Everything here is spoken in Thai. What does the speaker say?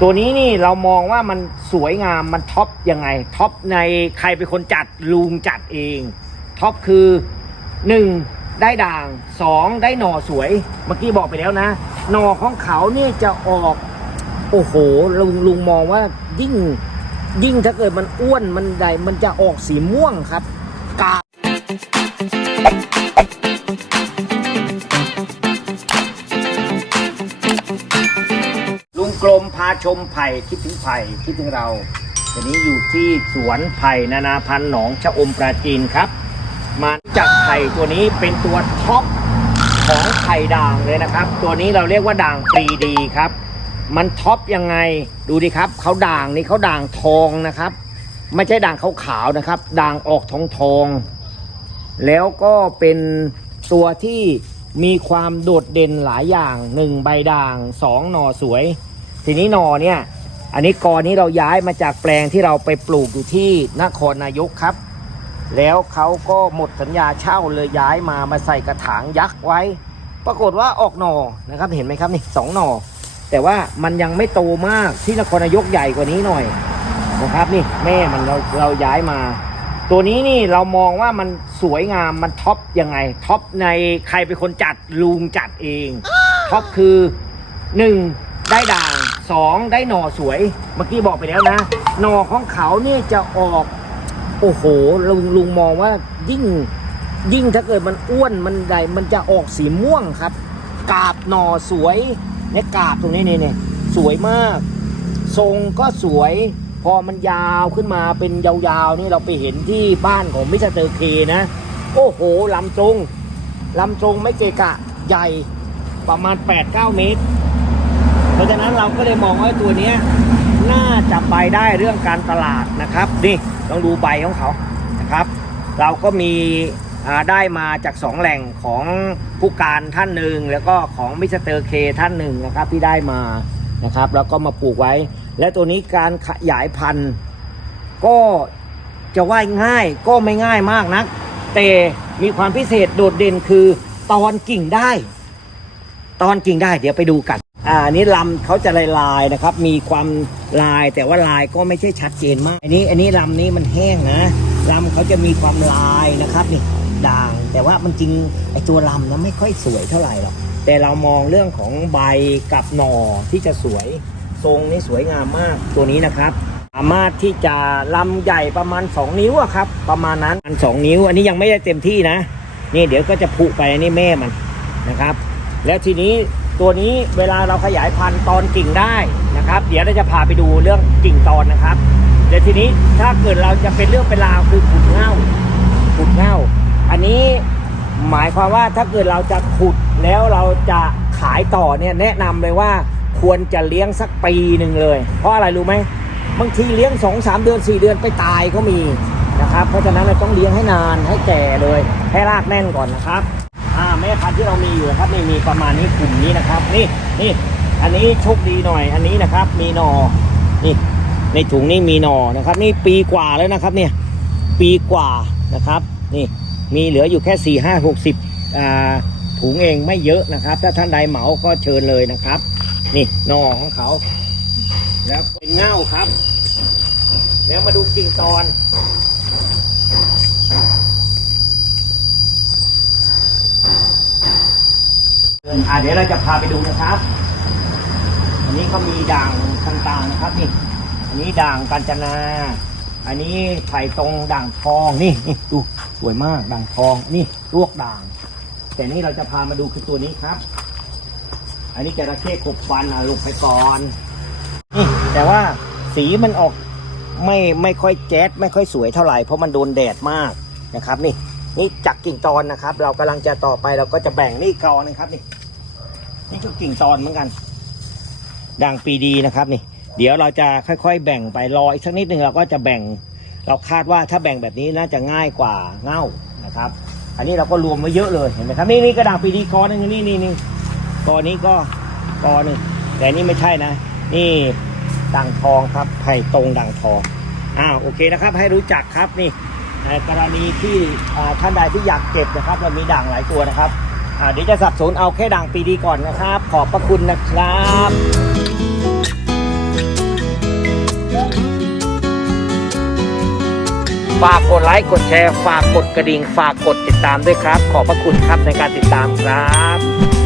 ตัวนี้นี่เรามองว่ามันสวยงามมันท็อปยังไงท็อปในใครเป็นคนจัดลุงจัดเองท็อปคือหนึ่งได้ด่างสองได้หน่อสวย เมื่อกี้บอกไปแล้วนะ หน่อของเขาเนี่ยจะออก โอ้โหลุงลุงมองว่ายิ่งยิ่งถ้าเกิดมันอ้วนมันใดมันจะออกสีม่วงครับกา กลมพาชมไผ่คิดถึงไผ่คิดถึงเราวันนี้อยู่ที่สวนไผ่นานาพันธุ์หนองชะอมปราจีนครับ มาจากไผ่ตัวนี้เป็นตัวท็อปของไผ่ด่างเลยนะครับ ตัวนี้เราเรียกว่าด่างปรีดีครับ มันท็อปยังไงดูดิครับเขาด่างนี่เขาด่างทองนะครับ ไม่ใช่ด่างขาวๆนะครับ ด่างออกทองทองแล้วก็เป็นตัวที่มีความโดดเด่นหลายอย่างหนึ่งใบด่างสองหน่อสวย ทีนี้หนอเนี่ย อันนี้กอนี้เราย้ายมาจากแปลงที่เราไปปลูกอยู่ที่นครนายกครับ แล้วเขาก็หมดสัญญาเช่าเลยย้ายมามาใส่กระถางยักษ์ไว้ ปรากฏว่าออกหนอนะครับเห็นไหมครับนี่สองหนอแต่ว่ามันยังไม่โตมากที่นครนายกใหญ่กว่านี้หน่อยนะครับนี่แม่มันเราเราย้ายมา ตัวนี้นี่เรามองว่ามันสวยงามมันท็อปยังไงท็อปในใครเป็นคนจัดลุงจัดเองท็อปคือหนึ่ง ได้ด่างสองได้หน่อสวย เมื่อกี้บอกไปแล้วนะ หน่อของเขาเนี่ยจะออก โอ้โห ลุงลุงมองว่ายิ่งยิ่งถ้าเกิดมันอ้วนมันใดมันจะออกสีม่วงครับ กาบหน่อสวยในกาบตรงนี้เนี่ยเนี่ยสวยมาก ทรงก็สวย พอมันยาวขึ้นมาเป็นยาวๆนี่เราไปเห็นที่บ้านของมิสเตอร์เคนะ โอ้โหลำตรงลำตรงไม่เกะกะใหญ่ประมาณ 8-9 เมตร เพราะฉะนั้นเราก็เลยมองว่าตัวนี้น่าจะไปได้เรื่องการตลาดนะครับนี่ต้องดูใบของเขานะครับ เราก็มีได้มาจากสองแหล่งของผู้การท่านหนึ่งแล้วก็ของมิสเตอร์เคท่านหนึ่งนะครับที่ได้มานะครับแล้วก็มาปลูกไว้ และตัวนี้การขยายพันธุ์ ก็จะว่าง่ายก็ไม่ง่ายมากนัก แต่มีความพิเศษโดดเด่นคือตอนกิ่งได้ ตอนกิ่งได้เดี๋ยวไปดูกัน อ่าอันนี้ลำเขาจะลายลายนะครับ มีความลายแต่ว่าลายก็ไม่ใช่ชัดเจนมาก อันนี้อันนี้ลำนี้มันแห้งนะลำเขาจะมีความลายนะครับนี่ด่าง แต่ว่ามันจริงไอตัวลำนะไม่ค่อยสวยเท่าไหร่หรอกแต่เรามองเรื่องของใบกับหน่อที่จะสวยทรงนี่สวยงามมากตัวนี้นะครับสามารถที่จะลำใหญ่ประมาณ 2 นิ้วอะครับ ประมาณนั้นอันสองนิ้ว อันนี้ยังไม่ได้เต็มที่นะ นี่เดี๋ยวก็จะผุไปอันนี้แม่มันนะครับ แล้วทีนี้ ตัวนี้เวลาเราขยายพันธุ์ตอนกิ่งได้นะครับ เดี๋ยวเราจะพาไปดูเรื่องกิ่งตอนนะครับเดี๋ยวทีนี้ถ้าเกิดเราจะเป็นเรื่องเป็นราวคือขุดเง่าขุดเง่า อันนี้หมายความว่าถ้าเกิดเราจะขุดแล้วเราจะขายต่อเนี่ยแนะนำเลยว่าควรจะเลี้ยงสักปีหนึ่งเลย เพราะอะไรรู้ไหมบางทีเลี้ยงสองสามเดือนสี่เดือนไปตายก็มีนะครับ เพราะฉะนั้นเราต้องเลี้ยงให้นานให้แก่เลย ให้รากแน่นก่อนนะครับ แม่พันธุ์ที่เรามีอยู่นะครับนี่มีประมาณนี้กลุ่มนี้นะครับ นี่นี่อันนี้โชคดีหน่อยอันนี้นะครับ มีหนอนี่ ในถุงนี้มีหนอนะครับ นี่ปีกว่าแล้วนะครับ เนี่ย ปีกว่านะครับ นี่มีเหลืออยู่แค่สี่ห้าหกสิบอ่าถุงเองไม่เยอะนะครับ ถ้าท่านใดเหมาก็เชิญเลยนะครับ นี่หนอของเขา แล้วเป็นเง่าครับ แล้วมาดูกิ่งตอน อ่าเดี๋ยวเราจะพาไปดูนะครับ อันนี้ก็มีด่างต่างๆนะครับนี่ อันนี้ด่างกาญจนา อันนี้ไผ่ตรงด่างทองนี่นี่ดูสวยมากด่างทองนี่ลวกด่าง แต่นี่เราจะพามาดูคือตัวนี้ครับ อันนี้จระเข้ขบฟันอะลงไปก่อนนี่แต่ว่าสีมันออกไม่ไม่ค่อยแจ๊ดไม่ค่อยสวยเท่าไหร่เพราะมันโดนแดดมากนะครับ นี่นี่จากกิ่งตอนนะครับ เรากำลังจะต่อไปเราก็จะแบ่งนี่กอนนะครับนี่ นี่คือกิ่งตอนเหมือนกัน ด่างปีดีนะครับนี่ เดี๋ยวเราจะค่อยๆ แบ่งไปรออีกสักนิดหนึ่งเราก็จะแบ่ง เราคาดว่าถ้าแบ่งแบบนี้น่าจะง่ายกว่าเง่านะครับ อันนี้เราก็รวมไว้เยอะเลยเห็นไหมครับนี่นี่กระด่างปีดีกอนึงนี่นี่นี่กอนี้ก็กอหนึ่งแต่นี่ไม่ใช่นะ นี่ด่างทองครับไผ่ตรงด่างทองอ้าวโอเคนะครับ ให้รู้จักครับนี่กรณีที่ท่านใดที่อยากเก็บนะครับ เรามีด่างหลายตัวนะครับ เดี๋ยวจะสับสนเอาแค่ดังปีดีก่อนนะครับ ขอบพระคุณนะครับฝากกดไลค์กดแชร์ ฝากกดกระดิ่ง ฝากกดติดตามด้วยครับ ขอบพระคุณครับในการติดตามครับ